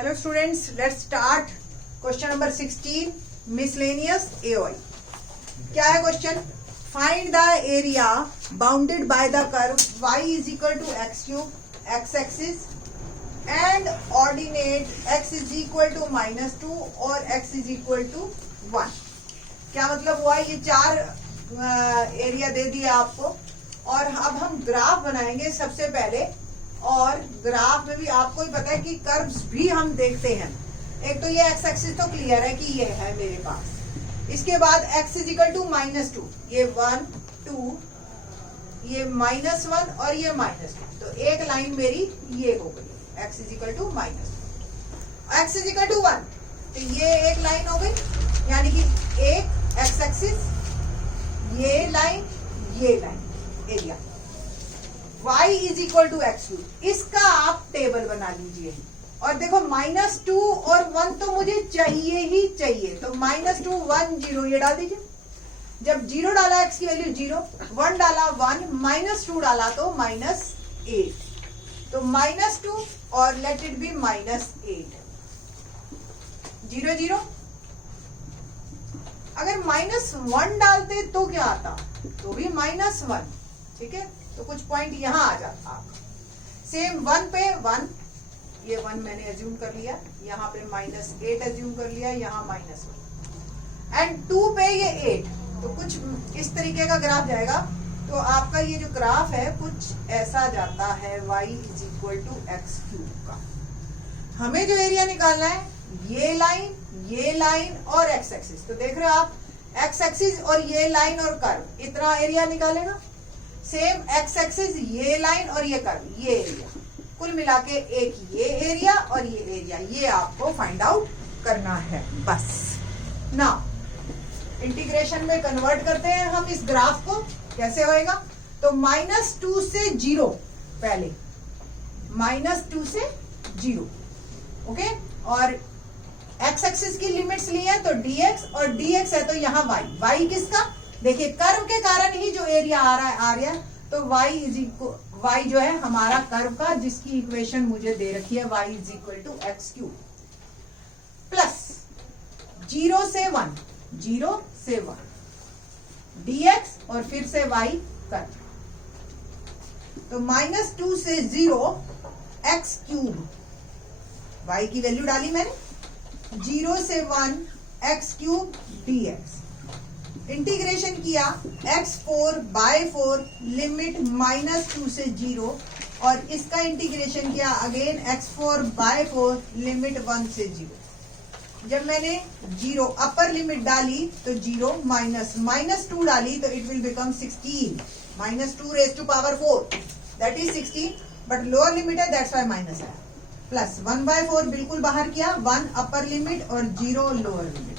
Hello students, let's start question number 16 miscellaneous AOI. क्या है question? Find the area bounded by the curve y is equal to x cube x axis and ordinate x is equal to -2 और x is equal to 1. क्या मतलब हुआ? ये चार area दे दिया आपको और अब हम ग्राफ बनाएंगे सबसे पहले। और ग्राफ में भी आपको ही पता है कि कर्व्स भी हम देखते हैं। एक तो ये एक्स एक्सिस तो क्लियर है कि ये है मेरे पास। इसके बाद x इज इक्वल टू -2, ये 1 2, ये -1 और ये -2, तो एक लाइन मेरी ये हो गई x is equal to -2। x is equal to 1, तो ये एक लाइन हो गई, यानी कि एक एक्स एक्सिस, ये line area y is equal to x cube. इसका आप टेबल बना लीजिए और देखो -2 और 1 तो मुझे चाहिए ही चाहिए, तो -2 1 0 ये डाल दीजिए। जब 0 डाला x की वैल्यू 0, 1 डाला 1, -2 डाला तो -8, तो -2 और लेट इट बी -8 0 0। अगर -1 डालते तो क्या आता? तो भी -1, ठीक है, तो कुछ पॉइंट यहां आ जाता आपका। सेम 1 पे 1, ये 1 मैंने एज्यूम कर लिया, यहाँ पे -8 एज्यूम कर लिया, यहाँ -1 एंड 2 पे ये 8, तो कुछ इस तरीके का ग्राफ जाएगा। तो आपका ये जो ग्राफ है कुछ ऐसा जाता है y is equal to x cube का। हमें जो एरिया निकालना है ये लाइन और एक्स एक्सिस, तो देख रहे हो आप एक्स एक्सिस और ये लाइन और कर्व, इतना एरिया निकालेगा। सेम एक्स एक्सिस, ये लाइन और ये कर्व, ये एरिया, कुल मिला के एक ये एरिया और ये एरिया, ये आपको फाइंड आउट करना है बस। ना इंटीग्रेशन में कन्वर्ट करते हैं हम इस ग्राफ को। कैसे होएगा? तो -2 से 0, पहले -2 से 0, ओके। और एक्स एक्सिस की लिमिट्स ली है तो dx, और dx है तो यहाँ y किसका? देखिए कर्व के कारण ही जो एरिया आ रहा है, तो y जो है हमारा कर्व का, जिसकी इक्वेशन मुझे दे रखी है y is equal to x cube plus 0 से 1 dx और फिर से y कर्व, तो -2 से 0 एक्स क्यूब, y की वैल्यू डाली मैंने, 0 से 1 एक्स क्यूब dx, इंटीग्रेशन किया x4/4 लिमिट -2 से 0, और इसका इंटीग्रेशन किया अगेन x4/4 लिमिट 1 से 0। जब मैंने 0 अपर लिमिट डाली तो 0 -2 डाली तो it will become 16, -2 raised to power 4 that is 16, but lower limit है दैट्स व्हाई माइनस है, प्लस 1/4 बिल्कुल बाहर किया, 1 अपर लिमिट और 0 लोअर लिमिट,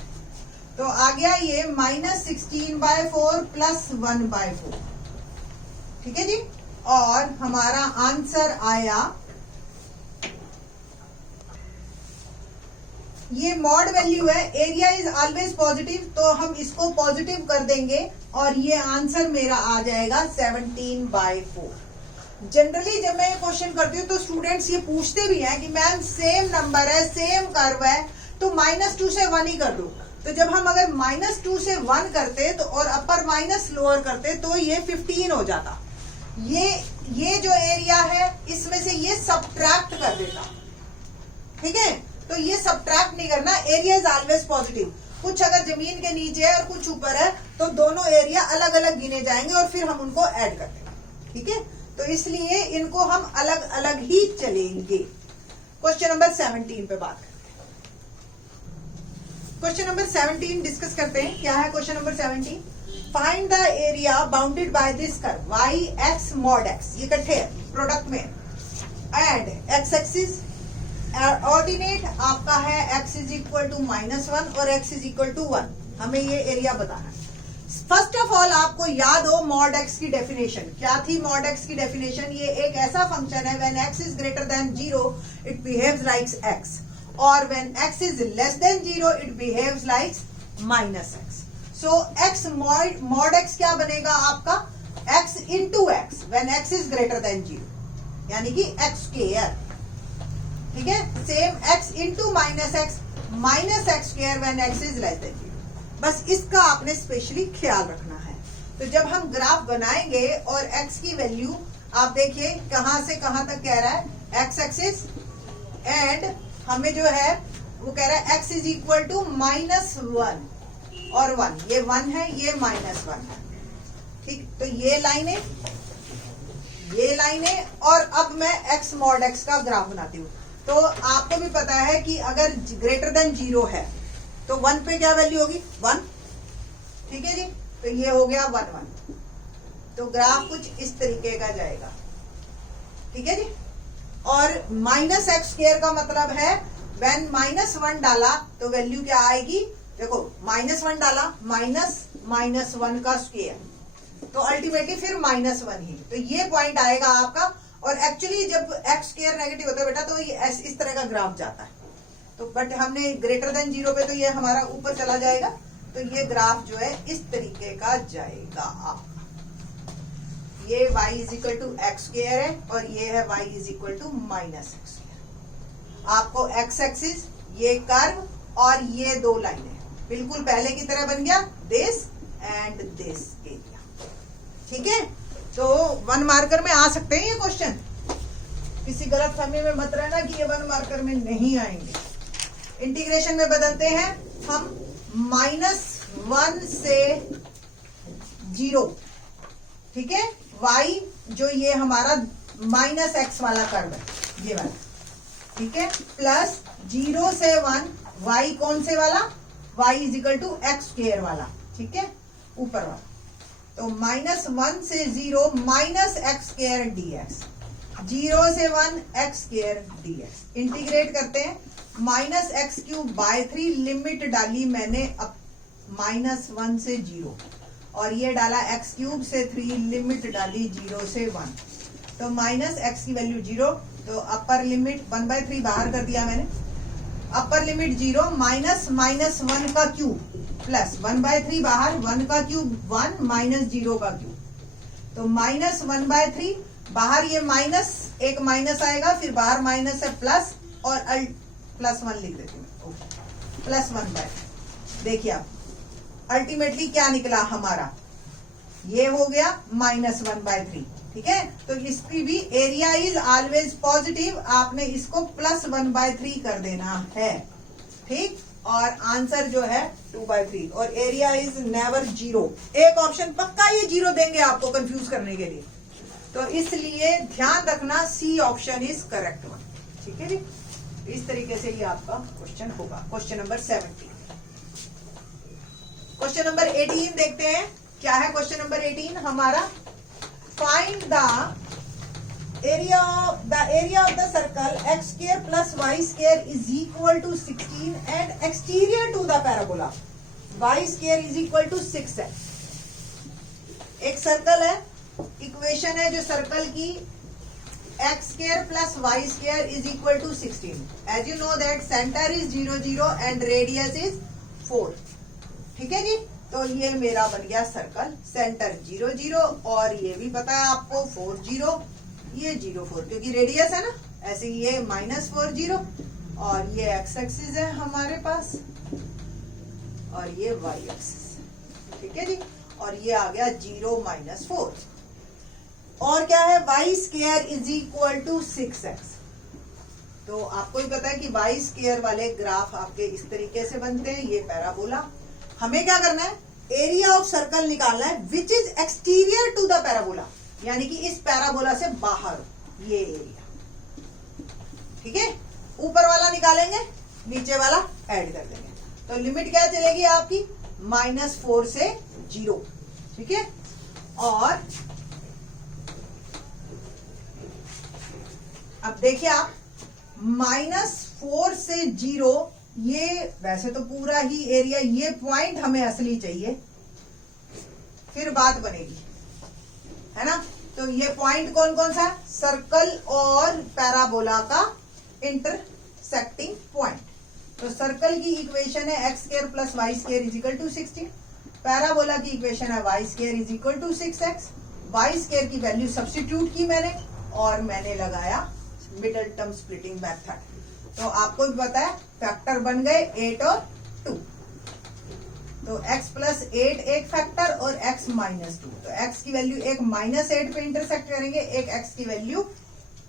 तो आ गया ये -16/4 प्लस 1/4, ठीक है जी। और हमारा आंसर आया, ये मॉड वैल्यू है, एरिया इज ऑलवेज पॉजिटिव, तो हम इसको पॉजिटिव कर देंगे और ये आंसर मेरा आ जाएगा 17/4। जनरली जब मैं ये क्वेश्चन करती हूँ तो स्टूडेंट्स ये पूछते भी हैं कि मैम सेम नंबर है, सेम कर्व है, तो -2 से 1 ही कर दो। तो जब हम अगर -2 से 1 करते तो और अपर माइनस लोअर करते तो ये 15 हो जाता। ये जो एरिया है इसमें से ये सब्ट्रैक्ट कर देता, ठीक है। तो ये सब्ट्रैक्ट नहीं करना, एरिया इज ऑलवेज पॉजिटिव। कुछ अगर जमीन के नीचे है और कुछ ऊपर है तो दोनों एरिया अलग अलग गिने जाएंगे और फिर हम उनको ऐड कर देंगे, ठीक है। तो इसलिए इनको हम अलग अलग ही चलेंगे। क्वेश्चन नंबर 17 पे बात करते हैं। क्वेश्चन नंबर 17 डिस्कस करते हैं। क्या है question number 17? Find the area bounded by this curve y x mod x, ये इकट्ठे है प्रोडक्ट में, एंड x एक्सिस ऑर्डिनेट आपका है x इज इक्वल टू -1 और x इज इक्वल टू 1। हमें ये एरिया बताना है। फर्स्ट ऑफ ऑल आपको याद हो मॉड x की डेफिनेशन। क्या थी मॉड x की डेफिनेशन? ये एक ऐसा फंक्शन है when x is greater than 0 it behaves like x, और when x is less than 0 it behaves like -x. So x mod x क्या बनेगा आपका? x into x when x is greater than 0, यानी कि x square। ठीक है, same x into minus x square when x is less than 0। बस इसका आपने स्पेशली ख्याल रखना है। तो जब हम ग्राफ बनाएंगे और x की वैल्यू आप देखिए कहां से कहां तक कह रहा है x एक्सिस, एंड हमें जो है वो कह रहा है x इज इक्वल टू -1 और 1, ये 1 है, ये -1 है। ठीक, तो ये लाइनें और अब मैं x मॉड x का ग्राफ बनाती हूँ। तो आपको भी पता है कि अगर ग्रेटर देन 0 है तो 1 पे क्या वैल्यू होगी 1, ठीक है जी। तो ये हो गया 1 1, तो ग्राफ कुछ इस तरीके का जाएगा, ठीक है जी। और -x² का मतलब है व्हेन -1 डाला तो वैल्यू क्या आएगी, देखो -1 डाला -1 का स्क्वायर, तो अल्टीमेटली फिर -1 ही, तो ये पॉइंट आएगा आपका। और एक्चुअली जब x² नेगेटिव होता है बेटा तो ये इस तरह का ग्राफ जाता है, तो बट हमने ग्रेटर देन 0 पे तो ये हमारा ऊपर चला जाएगा, तो ये ग्राफ जो है इस तरीके का जाएगा आपका। ये y is equal to x² है और ये है y is equal to -x²। आपको x एक्सिस, ये कर्व और ये दो लाइनें बिल्कुल पहले की तरह बन गया, दिस एंड दिस एरिया, ठीक है। तो 1 मार्कर में आ सकते हैं ये क्वेश्चन, किसी गलत फहमी में मत रहना कि ये 1 मार्कर में नहीं आएंगे। इंटीग्रेशन में बदलते हैं हम -1 से 0, ठीक है। y जो ये हमारा -x वाला कर्व है, ये वाला, ठीक है, प्लस 0 से 1 y कौन से वाला, y is equal to x² वाला, ठीक है, ऊपर वाला। तो -1 से 0 -x² dx, 0 से 1 x² dx। इंटीग्रेट करते हैं, -x³/3 लिमिट डाली मैंने अब -1 से 0, और ये डाला x³ से 3 लिमिट डाली 0 से 1, तो -x की वैल्यू 0, तो अपर लिमिट 1/3 बाहर कर दिया मैंने, अपर लिमिट 0 -1 का क्यूब प्लस 1/3 बाहर, 1 का क्यूब 1 माइनस 0 का क्यूब, तो -1/3 बाहर, ये माइनस एक माइनस आएगा, फिर बाहर माइनस है प्लस, और +1 लिख देती हूँ, +1/3। देखिए आप अल्टीमेटली क्या निकला हमारा, ये हो गया -1/3, ठीक है। तो इसकी भी एरिया इज ऑलवेज पॉजिटिव, आपने इसको +1/3 कर देना है, ठीक। और आंसर जो है 2/3, और एरिया इज नेवर 0। एक ऑप्शन पक्का ये 0 देंगे आपको कंफ्यूज करने के लिए, तो इसलिए ध्यान रखना C option is correct one, ठीक है जी। इस तरीके से ये आपका क्वेश्चन होगा। Question number 17। क्वेश्चन नंबर 18 देखते हैं, क्या है क्वेश्चन नंबर 18 हमारा, find the area of the circle x² plus y² is equal to 16 and exterior to the parabola y² is equal to 6x। एक सर्कल है, इक्वेशन है जो सर्कल की, x² plus y² is equal to 16। as you know that center is 0 0 and radius is 4, ठीक है जी। तो ये मेरा बन गया सर्कल, सेंटर 0 0 और ये भी पता है आपको 4 0, ये 0 4, क्योंकि रेडियस है ना, ऐसे ये -4 0, और ये x एक्सिस है हमारे पास और ये y एक्सिस, ठीक है जी। और ये आ गया 0 -4, और क्या है y² is equal to 6x। तो आपको ही पता है कि y² वाले ग्राफ आपके इस तरीके से बनते हैं, ये पैराबोला। हमें क्या करना है, एरिया ऑफ सर्कल निकालना है which is exterior to the parabola, यानी कि इस पैराबोला से बाहर ये एरिया, ठीक है। ऊपर वाला निकालेंगे, नीचे वाला ऐड कर देंगे, तो लिमिट क्या चलेगी आपकी -4 से 0, ठीक है। और अब देखिए आप, -4 से 0, ये वैसे तो पूरा ही एरिया, ये पॉइंट हमें असली चाहिए, फिर बात बनेगी, है ना। तो ये पॉइंट कौन कौन सा, सर्कल और पैराबोला का इंटरसेक्टिंग पॉइंट। तो सर्कल की इक्वेशन है x² plus y² is equal to 16, parabola की इक्वेशन है y² is equal to 6x। y² की वैल्यू सब्स्टिट्यूट की मैंने, और मैंने लगाया मिडल टर्म स्प्लिटिंग मेथड। तो आपको भी पता है फैक्टर बन गए 8 और 2। तो x प्लस 8 एक फैक्टर और x माइनस 2। तो x की वैल्यू एक -8 पे इंटरसेक्ट करेंगे, एक x की वैल्यू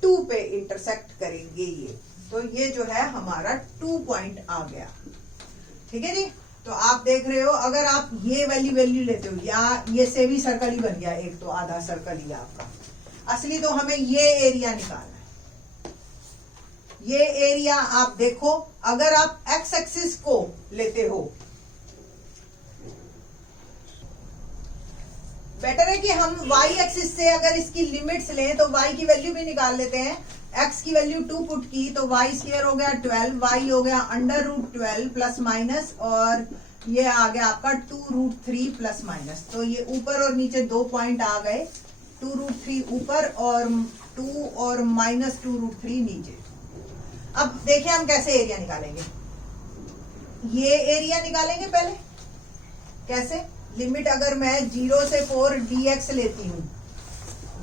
2 पे इंटरसेक्ट करेंगे ये। तो ये जो है हमारा 2 पॉइंट आ गया। ठीक है जी। तो आप देख रहे हो अगर आप ये वैल्यू लेते हो या ये सेमी सर्कल ही बन गया, एक तो आधा सर्कल ही आपका। असली तो हमें ये एरिया निकालना है। ये एरिया आप देखो, अगर आप एक्स एक्सिस को लेते हो, बेटर है कि हम y एक्सिस से अगर इसकी लिमिट्स लें तो y की वैल्यू भी निकाल लेते हैं। x की वैल्यू 2 पुट की तो y स्क्वायर हो गया 12, y हो गया √12 प्लस माइनस, और ये आ गया आपका 2√3 प्लस माइनस। तो ये ऊपर और नीचे 2 पॉइंट आ गए, 2√3 ऊपर और 2 और -2√3 नीचे। अब देखिए हम कैसे एरिया निकालेंगे। ये एरिया निकालेंगे पहले। कैसे? लिमिट अगर मैं 0 से 4 dx लेती हूँ,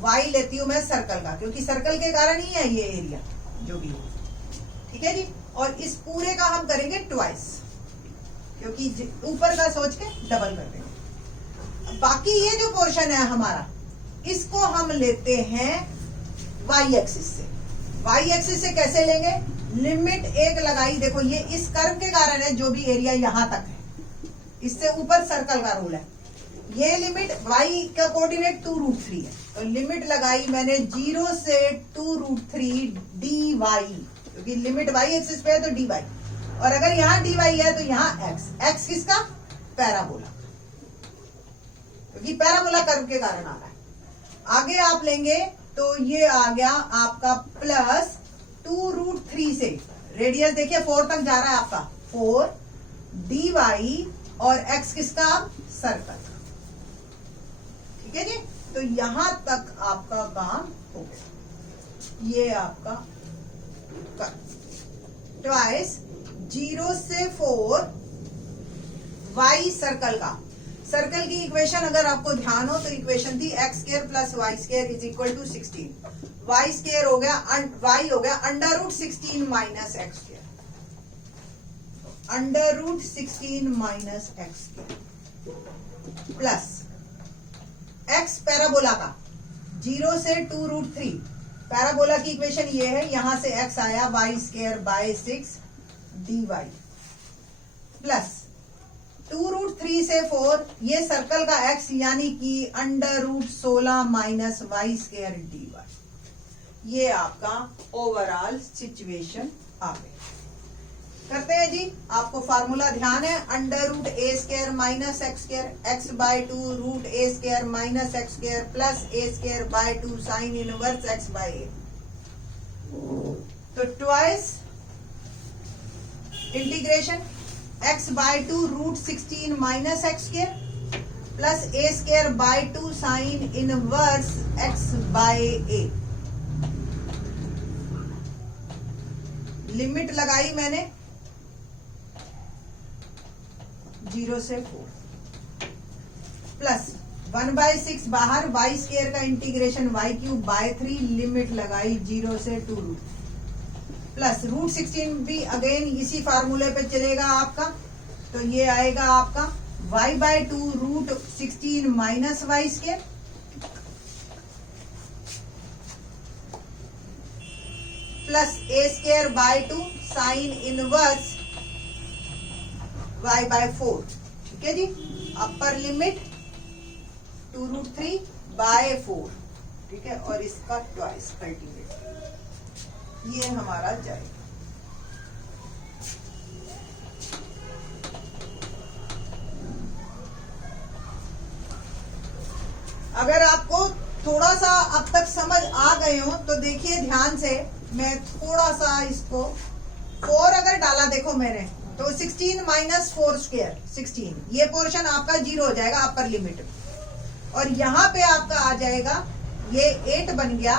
y लेती हूँ मैं सर्कल का, क्योंकि सर्कल के कारण ही है ये एरिया जो भी है। ठीक है जी। और इस पूरे का हम करेंगे ट्वाइस, क्योंकि ऊपर का सोच के डबल कर देंगे। बाकी ये जो पोर्शन है हमारा, इसको हम लेते हैं y एक्सिस से। y एक्सिस से कैसे लेंगे? लिमिट एक लगाई, देखो ये इस कर्व के कारण है जो भी एरिया यहां तक है, इससे ऊपर सर्कल का रूल है। ये लिमिट y का कोऑर्डिनेट 2√3 है, तो लिमिट लगाई मैंने 0 से 2√3 dy, क्योंकि लिमिट y एक्सिस पे है तो dy, और अगर यहाँ dy है तो यहाँ x किसका? पैराबोला, क्योंकि पैराबोला कर्व के कारण आ रहा है। आगे आप लेंगे तो ये आ गया आपका प्लस 2√3 से, रेडियस देखिए 4 तक जा रहा है आपका, 4 dy, और x किसका? सर्कल। ठीक है जी। तो यहां तक आपका काम हो गया। ये आपका ट्वाइस 0 से 4 y सर्कल का। सर्कल की इक्वेशन अगर आपको ध्यान हो तो इक्वेशन थी x² plus y² is equal to 16। y² हो गया y हो गया √16 minus x², √16 minus x² plus x parabola का 0 से 2√3। पैराबोला की इक्वेशन ये है, यहां से x आया y²/6 dy प्लस 2√3 से 4, ये सर्कल का x यानी कि √16 माइनस y² dy। ये आपका ओवरऑल सिचुएशन आ गई। करते हैं जी। आपको फार्मूला ध्यान है, √a² minus x², x/2 √a² minus x² plus a²/2 sine inverse x/a। तो twice integration x/2 √16 minus x² plus a²/2 sine inverse x/a। Limit लगाई मैंने 0 से 4 प्लस 1/6 बाहर, y² का इंटीग्रेशन y³/3, लिमिट लगाई 0 से 2 प्लस √16 भी अगेन इसी फार्मूले पे चलेगा आपका। तो ये आएगा आपका y/2 √16 minus y² plus a²/2 sine inverse y/4। ठीक है जी। Upper limit 2√3/4। ठीक है, और इसका ट्वाइस अल्टीमेट ये हमारा जाएगा। अगर आपको थोड़ा सा अब तक समझ आ गए हो तो देखिए ध्यान से, मैं थोड़ा सा इसको 4 अगर डाला देखो मैंने, तो 16 माइनस 4² 16, ये पोर्शन आपका 0 हो जाएगा अपर लिमिट, और यहाँ पे आपका आ जाएगा ये 8 बन गया,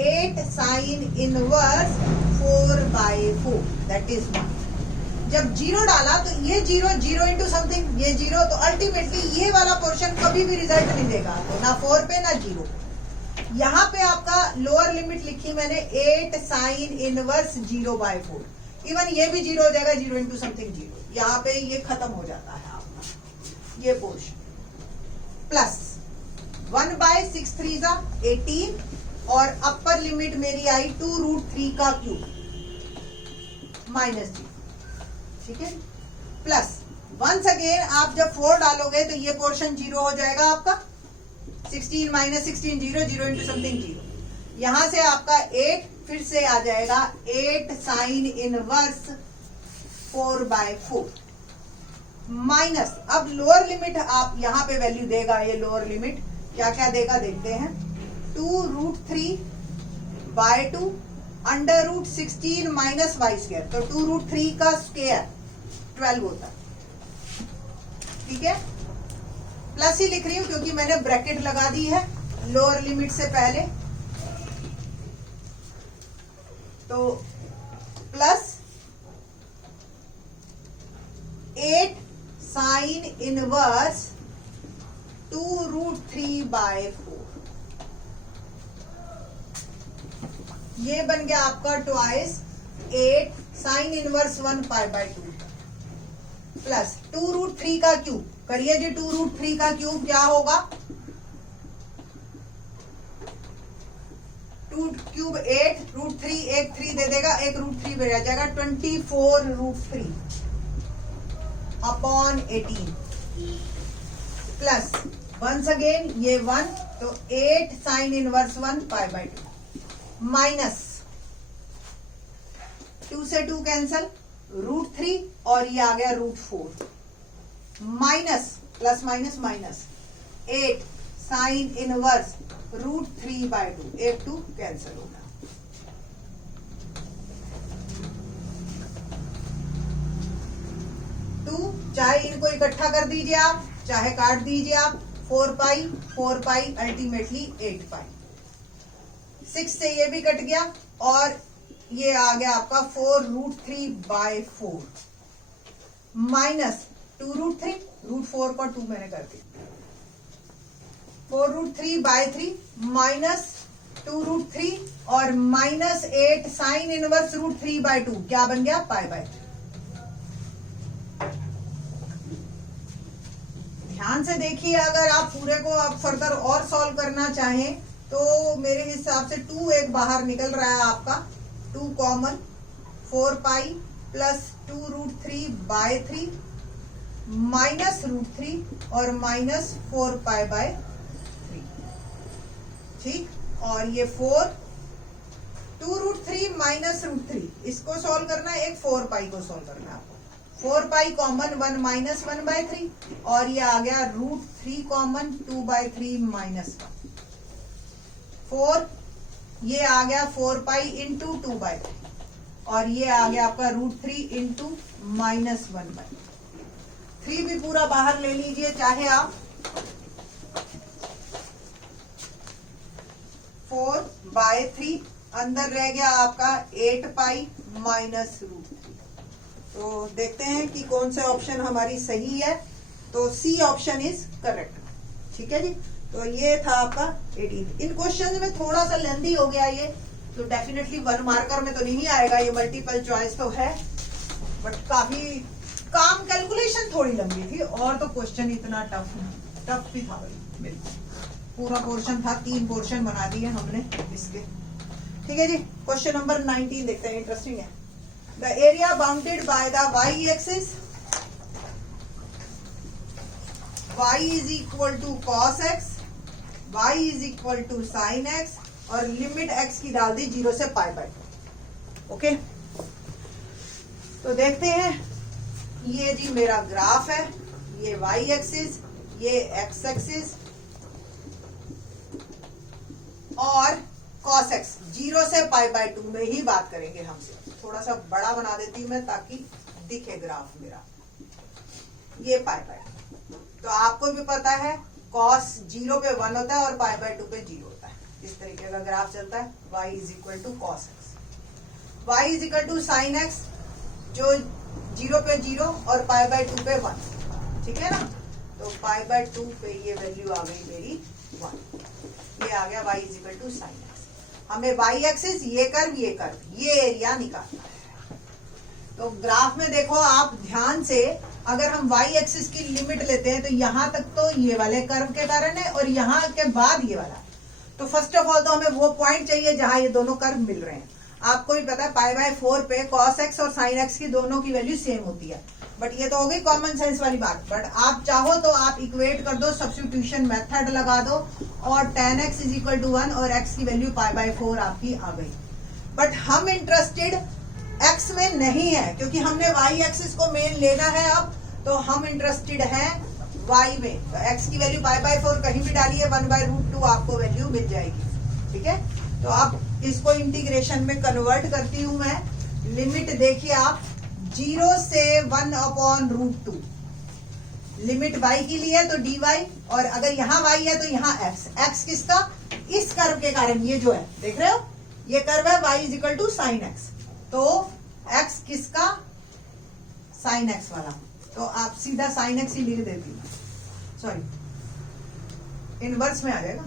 8 साइन इनवर्स 4/4 दैट इज 1। जब 0 डाला तो ये 0 इंटू समथिंग, ये 0, तो अल्टीमेटली ये वाला पोर्शन कभी भी रिजल्ट नहीं देगा, तो ना 4 पे ना 0। यहाँ पे आपका लोअर लिमिट लिखी मैंने 8 साइन इनवर्स 0/4। इवन ये भी 0 हो जाएगा, 0 इंटू समथिंग 0, यहाँ पे ये खत्म हो जाता है आपका ये पोर्शन। प्लस 1/6 × 18 और अपर लिमिट मेरी आई 2√3 का क्यूब -0, ठीक है। प्लस वंस अगेन आप जब 4 डालोगे तो ये पोर्शन 0 हो जाएगा आपका, 16 - 16 0, 0 इंटू समथिंग 0। यहां से आपका 8 फिर से आ जाएगा 8 साइन इनवर्स 4/4 माइनस, अब लोअर लिमिट आप यहां पे वैल्यू देगा, ये लोअर लिमिट क्या क्या देगा देखते हैं, 2√3/2 √16 - y², तो 2√3 का स्क्वायर 12 होता है, ठीक है। प्लस ही लिख रही हूं क्योंकि मैंने ब्रैकेट लगा दी है लोअर लिमिट से पहले, तो प्लस 8 साइन इनवर्स 2√3/4, ये बन गया आपका ट्वाइस 8 साइन इनवर्स 1π/2 प्लस 2√3 का क्यूब करिए जी, 2√3 का क्यूब क्या होगा, 2 क्यूब 8 √3, एक 3 दे देगा, एक √3 बढ़ जाएगा, 24√3 अपॉन 18 प्लस वंस अगेन ये 1, तो 8 साइन इनवर्स 1π/2 माइनस 2 से 2 कैंसल, √3 और ये आ गया √4 minus plus minus minus 8 sine inverse √3/2, 1 2 cancel होगा। चाहे इनको इकट्ठा कर दीजिए आप, चाहे काट दीजिए आप, 4π अल्टीमेटली 8π, 6 से ये भी कट गया और ये आ गया आपका 4√3/4 माइनस 2√3, √4 को 2 मैंने कर दिया, 4√3/3 माइनस 2√3 और माइनस 8 साइन इनवर्स √3/2 क्या बन गया, π/3। ध्यान से देखिए, अगर आप पूरे को आप फर्दर और सॉल्व करना चाहें तो मेरे हिसाब से 2 एक बाहर निकल रहा है आपका, 2 कॉमन, 4π प्लस 2√3/3 माइनस √3 और माइनस 4π/3, ठीक। और ये 4 2√3 माइनस √3 इसको सॉल्व करना है, एक 4π को सॉल्व करना है आपको, 4π कॉमन 1 माइनस 1/3 और ये आ गया √3 कॉमन 2/3 माइनस 4, ये आ गया 4π इंटू 2/3 और ये आ गया आपका √3 इंटू माइनस 1/3 भी पूरा बाहर ले लीजिए चाहे आप, 4/3 अंदर रह गया आपका 8π माइनस √3। तो देखते हैं कि कौन से ऑप्शन हमारी सही है, तो सी ऑप्शन इज करेक्ट, ठीक है जी। तो ये था आपका 18। इन क्वेश्चन में थोड़ा सा लेंथी हो गया ये, तो डेफिनेटली 1 मार्कर में तो नहीं आएगा, ये मल्टीपल चॉइस तो है, बट काफी काम कैलकुलेशन थोड़ी लंबी थी, और तो क्वेश्चन इतना टफ भी था भाई, बिल्कुल पूरा पोर्शन था, 3 पोर्शन बना दिए हमने इसके, ठीक है जी। क्वेश्चन नंबर 19 देखते हैं, इंटरेस्टिंग है। The area bounded by the y axis, y is equal to cos x, y is equal to sin x और लिमिट x की डाल दी 0 से π/2, ओके। तो देखते हैं, ये जी मेरा ग्राफ है, ये y एक्सिस, ये x एक्सिस और cos x 0 से π/2 में ही बात करेंगे हमसे। थोड़ा सा बड़ा बना देती हूँ मैं ताकि दिखे ग्राफ मेरा, ये π/2। तो आपको भी पता है cos 0 पे 1 होता है और π/2 पे 0 होता है, इस तरीके का ग्राफ चलता है। y is equal to cos x, y is equal to sin x, जो 0 पे 0 और π/2 पे 1, ठीक है ना। तो π/2 पे ये वैल्यू आ गई मेरी 1, ये आ गया y is equal to sin x। हमें y एक्सिस, ये कर्व, ये एरिया निकालना है। तो ग्राफ में देखो आप ध्यान से, अगर हम y एक्सिस की लिमिट लेते हैं तो यहाँ तक तो ये वाले कर्व के कारण है और यहाँ के बाद ये वाला। तो फर्स्ट ऑफ ऑल तो हमें वो पॉइंट चाहिए जहां ये दोनों कर्व मिल रहे हैं। आपको भी पता है π/4 पे cos x और sin x की दोनों की वैल्यू सेम होती है, बट ये तो हो गई कॉमन सेंस वाली बात। बट आप चाहो तो आप इक्वेट कर दो, सब्स्टिट्यूशन मेथड लगा दो और tan x = 1 और x की वैल्यू π/4 आपकी आ गई। बट हम इंटरेस्टेड x में नहीं है, क्योंकि हमने y एक्सिस को मेन लेना है अब, तो हम इंटरेस्टेड हैं y में। तो x की वैल्यू π/4 कहीं भी डालिए 1/√2 आपको वैल्यू मिल जाएगी। ठीक है, तो अब इसको इंटीग्रेशन में कन्वर्ट करती हूं मैं। लिमिट देखिए आप, 0 से 1/√2। लिमिट y की लिए तो dy, और अगर यहाँ y है तो यहाँ x किसका, इस कर्व के कारण, ये जो है देख रहे हो ये कर्व है y = sin x, तो x किसका, sin x वाला। तो आप सीधा sin x ही लिख देती हूँ, सॉरी इनवर्स में आ जाएगा।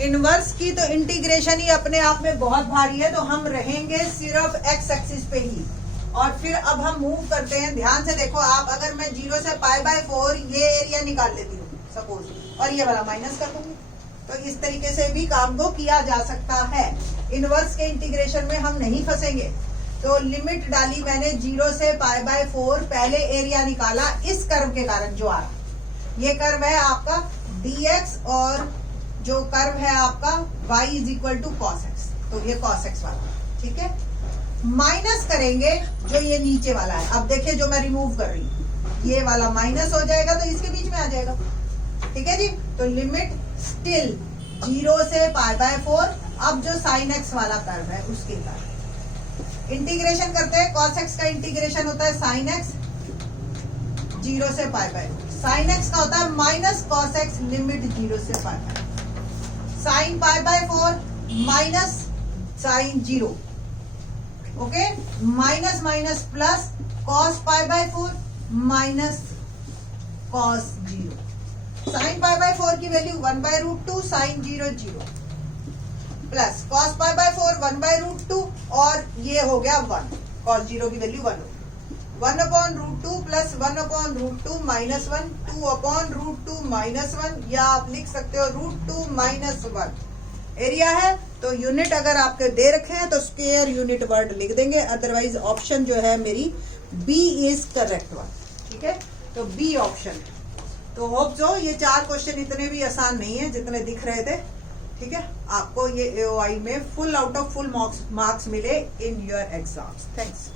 इनवर्स की तो इंटीग्रेशन ही अपने आप में बहुत भारी है, तो हम रहेंगे सिर्फ x एक्सिस पे ही। और फिर अब हम मूव करते हैं, ध्यान से देखो आप, अगर मैं 0 से π/4 ये एरिया निकाल लेती हूँ सपोज, और ये वाला माइनस कर दूंगी, तो इस तरीके से भी काम को किया जा सकता है। इनवर्स के इंटीग्रेशन में हम नहीं फंसेंगे। तो लिमिट डाली मैंने 0 से π/4, पहले एरिया निकाला इस कर्व के कारण जो आ रहा, ये कर्व है आपका dx और जो कर्व है आपका y = cos x, तो ये cos x वाला। ठीक है, माइनस करेंगे जो ये नीचे वाला है। अब देखिए जो मैं रिमूव कर रही हूँ, ये वाला माइनस हो जाएगा तो इसके बीच में आ जाएगा। ठीक है जी, तो लिमिट स्टिल 0 से π/4, अब जो sin x वाला कर्व है उसके कारण इंटीग्रेशन करते हैं। cos x का इंटीग्रेशन होता है sin x 0 से π/4, sin x का होता है माइनस cos x लिमिट 0 से π/4, sin π/4 minus sin 0, okay, minus minus plus cos π/4 minus cos 0। sin π/4 की वैल्यू 1/√2, sin 0 0, प्लस cos π/4 1/√2, और ये हो गया 1, cos 0 की वैल्यू 1 होगी। 1/√2 प्लस 1/√2 माइनस 1, 2/√2 माइनस 1, या आप लिख सकते हो √2 माइनस 1। एरिया है तो यूनिट अगर आपके दे रखे हैं तो स्क्वायर यूनिट वर्ड लिख देंगे, अदरवाइज ऑप्शन जो है मेरी बी इज करेक्ट वन। ठीक है, तो बी ऑप्शन। तो होप जो ये 4 क्वेश्चन इतने भी आसान नहीं है जितने दिख रहे थे। ठीक है, आपको ये AOI में full out of full marks मिले इन योर एग्जाम्स। थैंक्स।